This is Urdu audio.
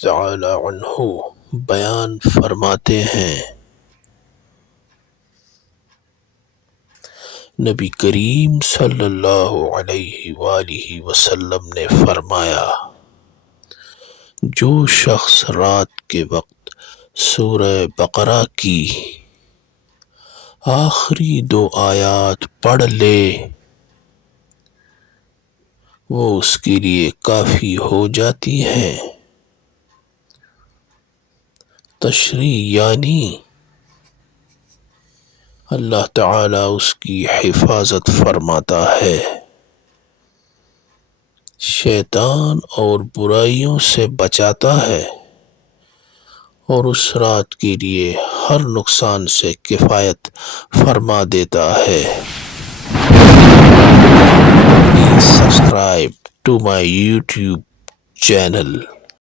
تعالی عنہ بیان فرماتے ہیں، نبی کریم صلی اللہ علیہ وآلہ وسلم نے فرمایا، جو شخص رات کے وقت سورہ بقرہ کی آخری 2 آیات پڑھ لے وہ اس کے لیے کافی ہو جاتی ہیں۔ تشریح یعنی اللہ تعالیٰ اس کی حفاظت فرماتا ہے، شیطان اور برائیوں سے بچاتا ہے، اور اس رات کے لیے ہر نقصان سے کفایت فرما دیتا ہے۔ Please subscribe to my YouTube channel.